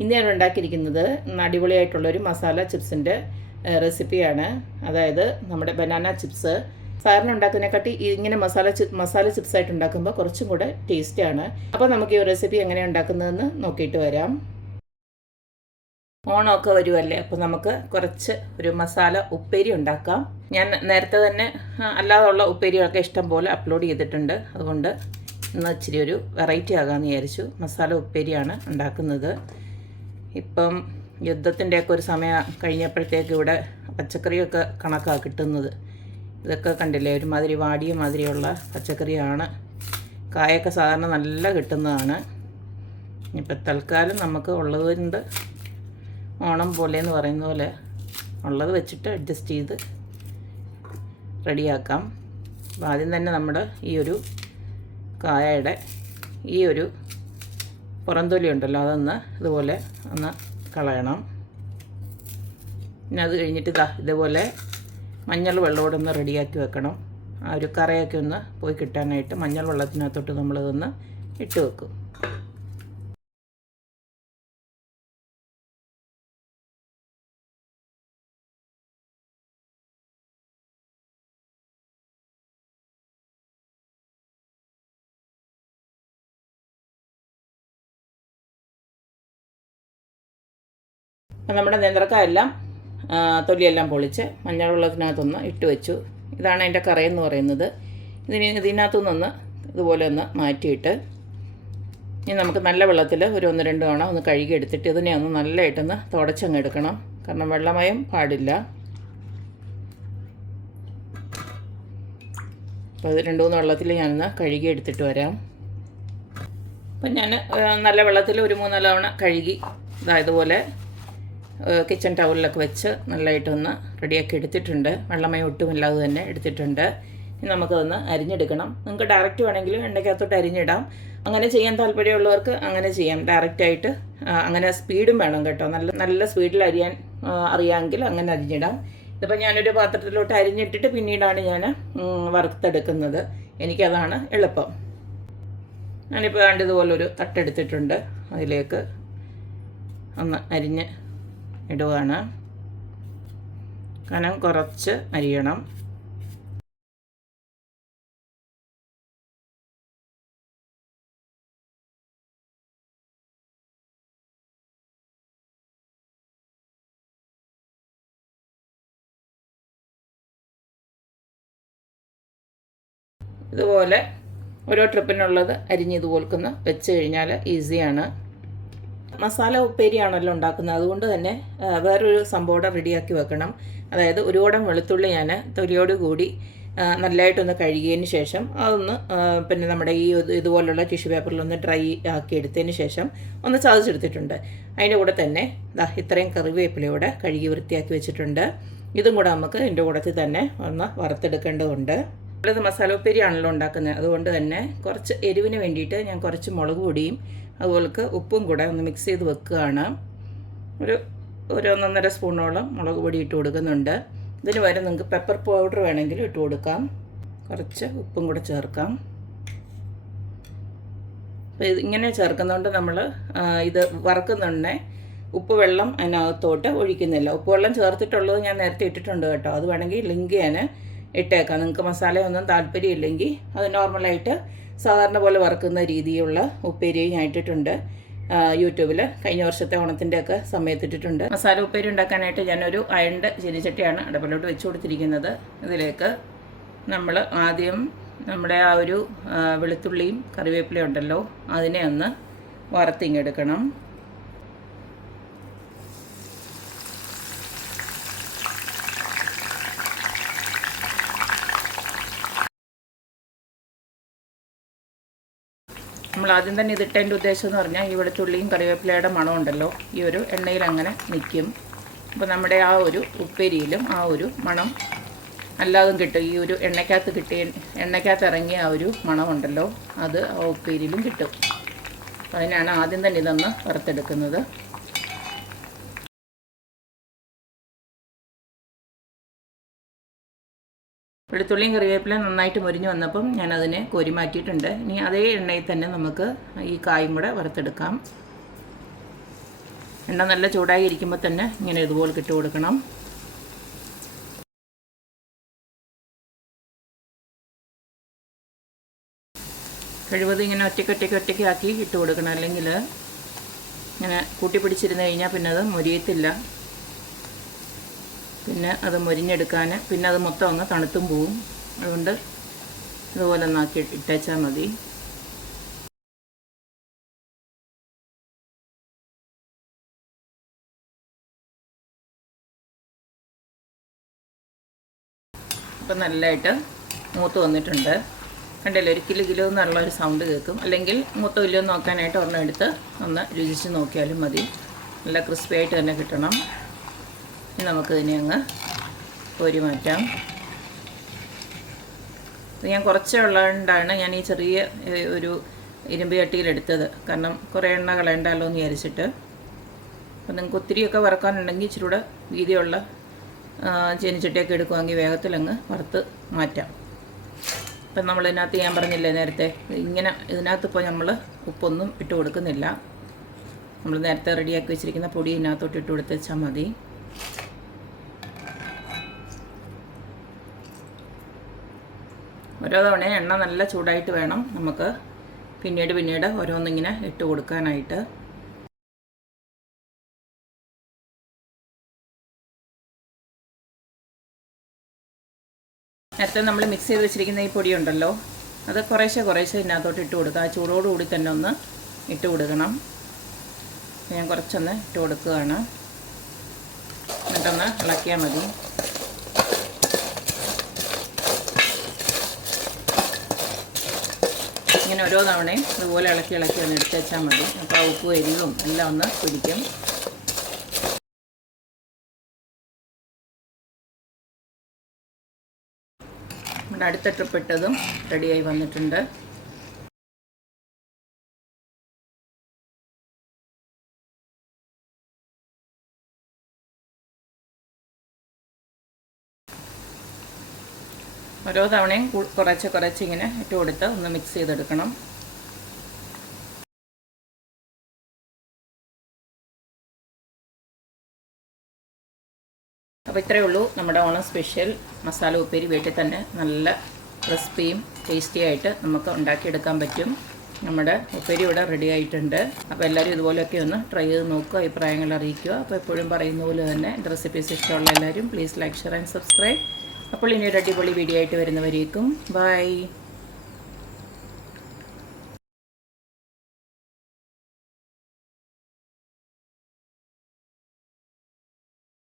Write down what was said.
ഇന്ന് ഞാൻ ഉണ്ടാക്കിയിരിക്കുന്നത് അടിപൊളിയായിട്ടുള്ളൊരു മസാല ചിപ്സിൻ്റെ റെസിപ്പിയാണ്. അതായത് നമ്മുടെ ബനാന ചിപ്സ് സാധാരണ ഉണ്ടാക്കുന്നതിനെക്കാട്ടി ഇങ്ങനെ മസാല ചിപ്സായിട്ട് ഉണ്ടാക്കുമ്പോൾ കുറച്ചും കൂടെ ടേസ്റ്റിയാണ്. അപ്പോൾ നമുക്ക് ഈ റെസിപ്പി എങ്ങനെയാണ് ഉണ്ടാക്കുന്നതെന്ന് നോക്കിയിട്ട് വരാം. ഓണമൊക്കെ വരുമല്ലേ, അപ്പോൾ നമുക്ക് കുറച്ച് ഒരു മസാല ഉപ്പേരി ഉണ്ടാക്കാം. ഞാൻ നേരത്തെ തന്നെ അല്ലാതെയുള്ള ഉപ്പേരികളൊക്കെ ഇഷ്ടം പോലെ അപ്ലോഡ് ചെയ്തിട്ടുണ്ട്. അതുകൊണ്ട് ഇന്ന് ഇച്ചിരി ഒരു വെറൈറ്റി ആകാമെന്ന് വിചാരിച്ചു. മസാല ഉപ്പേരിയാണ് ഉണ്ടാക്കുന്നത്. ഇപ്പം യുദ്ധത്തിൻ്റെയൊക്കെ ഒരു സമയം കഴിഞ്ഞപ്പോഴത്തേക്ക് ഇവിടെ പച്ചക്കറിയൊക്കെ കണക്കാണ് കിട്ടുന്നത്. ഇതൊക്കെ കണ്ടില്ലേ, ഒരുമാതിരി വാടിയ മാതിരിയുള്ള പച്ചക്കറിയാണ്. കായൊക്കെ സാധാരണ നല്ല കിട്ടുന്നതാണ്. ഇപ്പം തൽക്കാലം നമുക്ക് ഉള്ളതുകൊണ്ട് ഓണം പോലെ എന്ന് പറയുന്ന പോലെ ഉള്ളത് വെച്ചിട്ട് അഡ്ജസ്റ്റ് ചെയ്ത് റെഡിയാക്കാം. അപ്പോൾ ആദ്യം തന്നെ നമ്മൾ ഈ ഒരു കായയുടെ ഈ ഒരു പുറംതൊലി ഉണ്ടല്ലോ, അതൊന്ന് ഇതുപോലെ ഒന്ന് കളയണം. പിന്നെ അത് കഴിഞ്ഞിട്ട് ഇതേപോലെ മഞ്ഞൾ വെള്ളമോടെ ഒന്ന് റെഡിയാക്കി വെക്കണം. ആ ഒരു കറയൊക്കെ ഒന്ന് പോയി കിട്ടാനായിട്ട് മഞ്ഞൾ വെള്ളത്തിനകത്തോട്ട് നമ്മളിതൊന്ന് ഇട്ട് വെക്കും. അപ്പം നമ്മുടെ നേന്ത്രക്കായെല്ലാം തൊലിയെല്ലാം പൊളിച്ച് മഞ്ഞൾ വെള്ളത്തിനകത്തൊന്ന് ഇട്ട് വെച്ചു. ഇതാണ് അതിൻ്റെ കറയെന്ന് പറയുന്നത്. ഇതിനകത്തുനിന്നൊന്ന് ഇതുപോലെ ഒന്ന് മാറ്റിയിട്ട് ഇനി നമുക്ക് നല്ല വെള്ളത്തിൽ ഒരു 1-2 തവണ ഒന്ന് കഴുകി എടുത്തിട്ട് ഇതിനെ ഒന്ന് നല്ലതായിട്ടൊന്ന് തുടച്ചങ്ങ് എടുക്കണം. കാരണം വെള്ളമയം പാടില്ല. അപ്പോൾ അത് 2-3 വെള്ളത്തിൽ ഞാനൊന്ന് കഴുകി എടുത്തിട്ട് വരാം. അപ്പം ഞാൻ നല്ല വെള്ളത്തിൽ ഒരു 3-4 തവണ കഴുകി ഇതുപോലെ കിച്ചൺ ടവലിലൊക്കെ വെച്ച് നല്ലതായിട്ടൊന്ന് റെഡിയാക്കി എടുത്തിട്ടുണ്ട്. വെള്ളമയം ഒട്ടുമില്ലാതെ തന്നെ എടുത്തിട്ടുണ്ട്. ഇനി നമുക്കതൊന്ന് അരിഞ്ഞെടുക്കണം. നിങ്ങൾക്ക് ഡയറക്റ്റ് വേണമെങ്കിൽ എണ്ണയ്ക്കകത്തോട്ട് അരിഞ്ഞിടാം. അങ്ങനെ ചെയ്യാൻ താല്പര്യമുള്ളവർക്ക് അങ്ങനെ ചെയ്യാം. ഡയറക്റ്റായിട്ട് അങ്ങനെ സ്പീഡും വേണം കേട്ടോ. നല്ല സ്പീഡിൽ അരിയാൻ അറിയാമെങ്കിൽ അങ്ങനെ അരിഞ്ഞിടാം. ഇതിപ്പോൾ ഞാനൊരു പാത്രത്തിലോട്ട് അരിഞ്ഞിട്ടിട്ട് പിന്നീടാണ് ഞാൻ വറുത്തെടുക്കുന്നത്. എനിക്കതാണ് എളുപ്പം. ഞാനിപ്പോൾ ഇതുപോലൊരു തട്ടെടുത്തിട്ടുണ്ട്. അതിലേക്ക് ഒന്ന് അരിഞ്ഞ് ഇടുകയാണ്. കനം കുറച്ച് അരിയണം. ഇതുപോലെ ഓരോ ട്രിപ്പിനുള്ളത് അരിഞ്ഞ് ഇതുപോൽക്കൊന്ന് വെച്ച് കഴിഞ്ഞാൽ ഈസിയാണ്. മസാല ഉപ്പേരിയാണല്ലോ ഉണ്ടാക്കുന്നത്. അതുകൊണ്ട് തന്നെ വേറൊരു സംഭവം റെഡിയാക്കി വെക്കണം. അതായത് ഒരു കുടം വെളുത്തുള്ളി ഞാൻ തൊലിയോട് കൂടി നല്ലതായിട്ടൊന്ന് കഴുകിയതിന് ശേഷം അതൊന്ന് പിന്നെ നമ്മുടെ ഈ ഇതുപോലുള്ള ടിഷ്യൂ പേപ്പറിലൊന്ന് ഡ്രൈ ആക്കി എടുത്തതിന് ശേഷം ഒന്ന് ചതച്ചെടുത്തിട്ടുണ്ട്. അതിൻ്റെ കൂടെ തന്നെ ഇത്രയും കറിവേപ്പിലയോടെ കഴുകി വൃത്തിയാക്കി വെച്ചിട്ടുണ്ട്. ഇതും കൂടെ നമുക്ക് ഇതിൻ്റെ കൂടത്തിൽ തന്നെ ഒന്ന് വറുത്തെടുക്കേണ്ടതുണ്ട്. ഇത് മസാല ഉപ്പേരിയാണല്ലോ ഉണ്ടാക്കുന്നത്. അതുകൊണ്ട് തന്നെ കുറച്ച് എരിവിന് വേണ്ടിയിട്ട് ഞാൻ കുറച്ച് മുളക് പൊടിയും അതുപോലെ ഉപ്പും കൂടെ ഒന്ന് മിക്സ് ചെയ്ത് വെക്കുകയാണ്. ഒരു 1-1.5 സ്പൂണോളം മുളക് പൊടി ഇട്ട് കൊടുക്കുന്നുണ്ട്. ഇതിന് വരെ നിങ്ങൾക്ക് പെപ്പർ പൗഡർ വേണമെങ്കിൽ ഇട്ട് കൊടുക്കാം. കുറച്ച് ഉപ്പും കൂടെ ചേർക്കാം. അപ്പോൾ ഇങ്ങനെ ചേർക്കുന്നതുകൊണ്ട് നമ്മൾ ഇത് വറക്കുന്നുണ്ടേ ഉപ്പ് വെള്ളം അതിനകത്തോട്ട് ഒഴിക്കുന്നില്ല. ഉപ്പ് വെള്ളം ചേർത്തിട്ടുള്ളത് ഞാൻ നേരത്തെ ഇട്ടിട്ടുണ്ട് കേട്ടോ. അത് വേണമെങ്കിൽ ലിങ്ക് ഞാൻ ഇട്ടേക്കാം. നിങ്ങൾക്ക് മസാലയൊന്നും താല്പര്യമില്ലെങ്കിൽ അത് നോർമലായിട്ട് സാധാരണ പോലെ വറുക്കുന്ന രീതിയിലുള്ള ഉപ്പേരി ഞാൻ ഇട്ടിട്ടുണ്ട്. യൂട്യൂബിൽ കഴിഞ്ഞ വർഷത്തെ ഓണത്തിൻ്റെയൊക്കെ സമയത്തിട്ടിട്ടുണ്ട്. മസാല ഉപ്പേരി ഉണ്ടാക്കാനായിട്ട് ഞാനൊരു അയണിൻ്റെ ചീനിച്ചട്ടിയാണ് അടുപ്പിലോട്ട് വെച്ച് കൊടുത്തിരിക്കുന്നത്. ഇതിലേക്ക് നമ്മൾ ആദ്യം നമ്മുടെ ആ ഒരു വെളുത്തുള്ളിയും കറിവേപ്പിലയും ഉണ്ടല്ലോ, അതിനെ ഒന്ന് വറുത്തിങ്ങെടുക്കണം. നമ്മൾ ആദ്യം തന്നെ ഇതിട്ടതിൻ്റെ ഉദ്ദേശം എന്ന് പറഞ്ഞാൽ ഈ വെളുത്തുള്ളിയും കറിവേപ്പിലയുടെ മണമുണ്ടല്ലോ ഈ ഒരു എണ്ണയിൽ അങ്ങനെ നിൽക്കും. അപ്പോൾ നമ്മുടെ ആ ഒരു ഉപ്പേരിയിലും ആ ഒരു മണം അല്ലാതും കിട്ടും. ഈ ഒരു എണ്ണയ്ക്കകത്ത് ഇറങ്ങിയ ആ ഒരു മണമുണ്ടല്ലോ അത് ആ ഉപ്പേരിയിലും കിട്ടും. അതിനാണ് ആദ്യം തന്നെ ഇതൊന്ന് വറുത്തെടുക്കുന്നത്. വെളുത്തുള്ളിയും കറിവേപ്പിലയും നന്നായിട്ട് മുരിഞ്ഞ് വന്നപ്പം ഞാനതിനെ കോരി മാറ്റിയിട്ടുണ്ട്. ഇനി അതേ എണ്ണയിൽ തന്നെ നമുക്ക് ഈ കായും കൂടെ വറുത്തെടുക്കാം. എണ്ണ നല്ല ചൂടായി ഇരിക്കുമ്പോൾ തന്നെ ഇങ്ങനെ ഇതുപോലെ ഇട്ട് കൊടുക്കണം. കഴിവതും ഇങ്ങനെ ഒറ്റയ്ക്ക് ആക്കി ഇട്ട് കൊടുക്കണം. അല്ലെങ്കിൽ ഇങ്ങനെ കൂട്ടിപ്പിടിച്ചിരുന്ന് കഴിഞ്ഞാൽ പിന്നെ അത് മൊരിയത്തില്ല. പിന്നെ അത് മൊരിഞ്ഞെടുക്കാൻ പിന്നെ അത് മൊത്തം അങ്ങ് തണുത്തും പോവും. അതുകൊണ്ട് ഇതുപോലെ ഒന്നാക്കി ഇട്ടേച്ചാൽ മതി. ഇപ്പം നല്ലതായിട്ട് മൂത്ത് വന്നിട്ടുണ്ട്. കണ്ടില്ലേ, ഒരു കിലോ എന്നുള്ളൊരു സൗണ്ട് കേൾക്കും. അല്ലെങ്കിൽ മൂത്തോ ഇല്ലയോ നോക്കാനായിട്ട് ഒരെണ്ണം എടുത്ത് ഒന്ന് രുചിച്ച് നോക്കിയാലും മതി. നല്ല ക്രിസ്പി ആയിട്ട് തന്നെ കിട്ടണം. ഇനി നമുക്ക് ഇതിനെ അങ്ങ് കോരി മാറ്റാം. ഞാൻ കുറച്ചേ ഉള്ളതുകൊണ്ടാണ് ഞാൻ ഈ ചെറിയ ഒരു ഇരുമ്പ് ചട്ടിയിലെടുത്തത്. കാരണം കുറേ എണ്ണ കളയണ്ടല്ലോ എന്ന് വിചാരിച്ചിട്ട്. അപ്പം നിങ്ങൾക്ക് ഒത്തിരിയൊക്കെ വറക്കാനുണ്ടെങ്കിൽ ഇച്ചിരി കൂടെ വീതിയുള്ള ചീനിച്ചട്ടിയൊക്കെ എടുക്കുവാണെങ്കിൽ വേഗത്തിലങ്ങ് വറുത്ത് മാറ്റാം. ഇപ്പം നമ്മളിതിനകത്ത് ഞാൻ പറഞ്ഞില്ലേ നേരത്തെ, ഇങ്ങനെ ഇതിനകത്ത് ഇപ്പോൾ നമ്മൾ ഉപ്പൊന്നും ഇട്ട് കൊടുക്കുന്നില്ല. നമ്മൾ നേരത്തെ റെഡിയാക്കി വെച്ചിരിക്കുന്ന പൊടി ഇതിനകത്തോട്ട് ഇട്ട് കൊടുത്ത് വെച്ചാൽ മതി. ഓരോ തവണ എണ്ണ നല്ല ചൂടായിട്ട് വേണം നമുക്ക് പിന്നീട് ഓരോന്നിങ്ങനെ ഇട്ട് കൊടുക്കാനായിട്ട്. നേരത്തെ നമ്മൾ മിക്സ് ചെയ്ത് വെച്ചിരിക്കുന്ന ഈ പൊടി ഉണ്ടല്ലോ, അത് കുറേശ്ശെ ഇതിനകത്തോട്ട് ഇട്ട് കൊടുക്കുക. ആ ചൂടോടുകൂടി തന്നെ ഒന്ന് ഇട്ട് കൊടുക്കണം. ഞാൻ കുറച്ചൊന്ന് ഇട്ട് കൊടുക്കുകയാണ്. എന്നിട്ടൊന്ന് ഇളക്കിയാൽ മതി. ഇങ്ങനെ ഓരോ തവണയും ഇതുപോലെ ഇളക്കി ഒന്ന് എടുത്ത് വെച്ചാൽ മതി. അപ്പോൾ ആ ഉപ്പും എരിവും എല്ലാം ഒന്ന് പിടിക്കും. നമ്മുടെ അടുത്ത ട്രിപ്പ് ഇട്ടതും റെഡിയായി വന്നിട്ടുണ്ട്. ഓരോ തവണയും കുറച്ച് ഇങ്ങനെ ഇട്ട് കൊടുത്ത് ഒന്ന് മിക്സ് ചെയ്തെടുക്കണം. അപ്പോൾ ഇത്രയേ ഉള്ളൂ നമ്മുടെ ഓണം സ്പെഷ്യൽ മസാല ഉപ്പേരി. വീട്ടിൽ തന്നെ നല്ല ക്രിസ്പിയും ടേസ്റ്റി ആയിട്ട് നമുക്ക് ഉണ്ടാക്കിയെടുക്കാൻ പറ്റും. നമ്മുടെ ഉപ്പേരി ഇവിടെ റെഡി ആയിട്ടുണ്ട്. അപ്പോൾ എല്ലാവരും ഇതുപോലെയൊക്കെ ഒന്ന് ട്രൈ ചെയ്ത് നോക്കുക, അഭിപ്രായങ്ങൾ അറിയിക്കുക. അപ്പോൾ എപ്പോഴും പറയുന്ന പോലെ തന്നെ എൻ്റെ റെസിപ്പീസ് ഇഷ്ടമുള്ള എല്ലാവരും please like, share and subscribe. അപ്പോൾ ഇനി ഒരു അടിപൊളി വീഡിയോ ആയിട്ട് വരുന്നവരേക്കും ബൈ.